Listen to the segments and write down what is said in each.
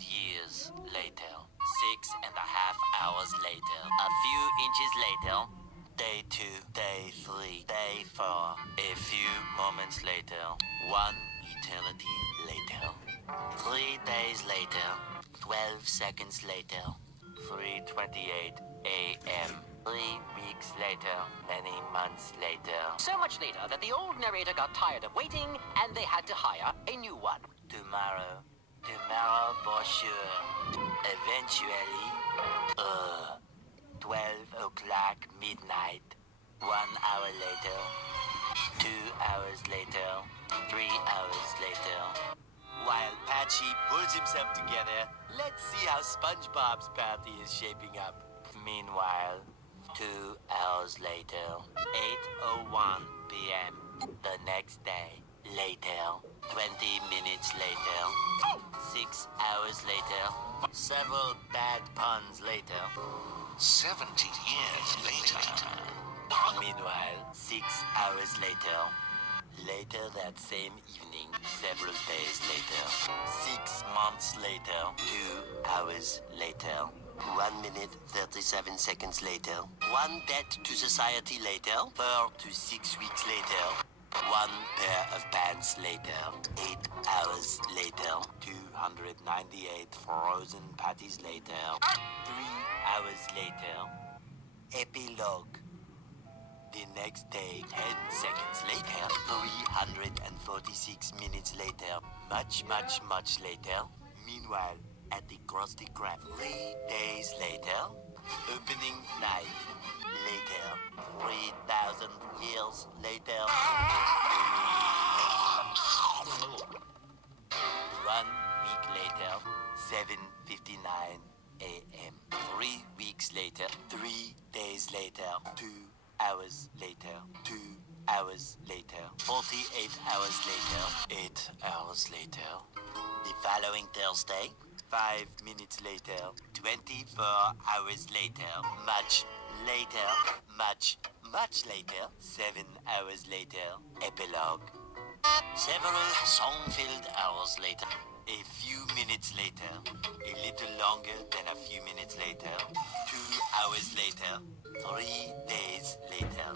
years later. 6.5 hours later. A few inches later. Day 2, day 3, day 4. A few moments later. 1 eternity later. 3 days later. 12 seconds later. 3:28 a.m. 3 weeks later. Many months later. So much later that the old narrator got tired of waiting and they had to hire a new one. Tomorrow for sure. Eventually, 12 o'clock midnight. 1 hour later, 2 hours later, 3 hours later. While Patchy pulls himself together, let's see how SpongeBob's party is shaping up. Meanwhile, 2 hours later, 8:01 p.m. The next day. Later, 20 minutes later, 6 hours later, several bad puns later. 70 years later. Meanwhile, 6 hours later, later that same evening, several days later, 6 months later, 2 hours later, 1 minute 37 seconds later, 1 debt to society later, 4 to 6 weeks later, 1 pair of pants later, 8 hours later, 298 frozen patties later, 3 hours later, epilogue. The next day, 10 seconds later, 346 minutes later, much later. Meanwhile, at the Krusty Krab, 3 days later, opening night later, 3,000 years later. 1 week later, 7:59 a.m. 3 weeks later, 3 days later, 2 hours later, 2 hours later, 48 hours later, 8 hours later. The following Thursday, 5 minutes later, 24 hours later, much later, much later, 7 hours later, epilogue. Several song-filled hours later, a few minutes later, a little longer than a few minutes later, 2 hours later, 3 days later,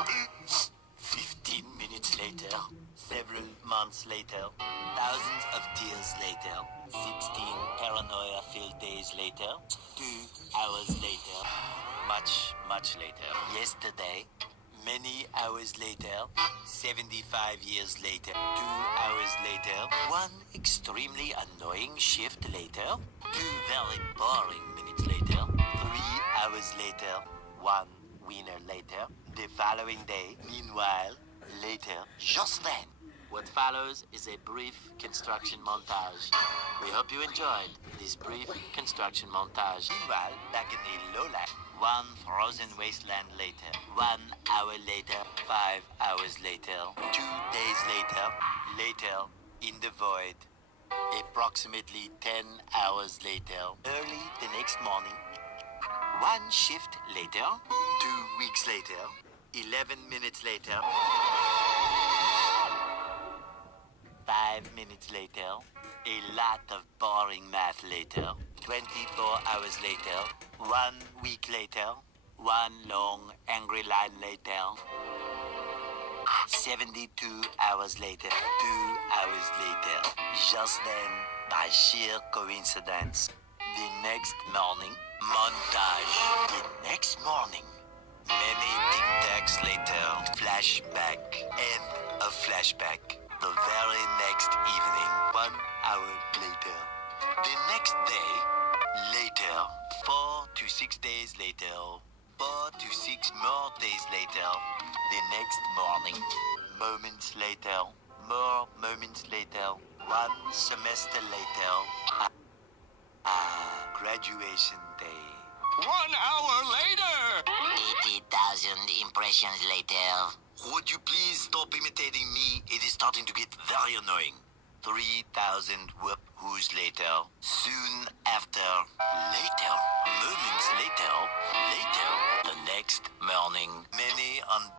15 minutes later, several months later, thousands of tears later, 16 paranoia-filled days later, 2 hours later, much later, yesterday, many hours later, 75 years later, 2 hours later, 1 extremely annoying shift later, 2 very boring minutes later, 3 hours later, 1 winner later, the following day, meanwhile, later, just then. What follows is a brief construction montage. We hope you enjoyed this brief construction montage. Meanwhile, back in the lowland, 1 frozen wasteland later, 1 hour later, 5 hours later, 2 days later, later, in the void, approximately 10 hours later, early the next morning, 1 shift later, 2 weeks later, 11 minutes later, 5 minutes later, a lot of boring math later, 24 hours later, 1 week later, 1 long angry line later, 72 hours later, 2 hours later, just then, by sheer coincidence, the next morning, montage. The next morning, many tic-tacs later, flashback, and a flashback. The very next evening, 1 hour later. The next day, later, 4 to 6 days later, 4 to 6 more days later. The next morning, moments later, more moments later, 1 semester later. Graduation day. 1 hour later. 80,000 impressions later. Would you please stop imitating me? It is starting to get very annoying. 3,000 whoop-whoos later. Soon after. Later. Moments later. Later. The next morning. Many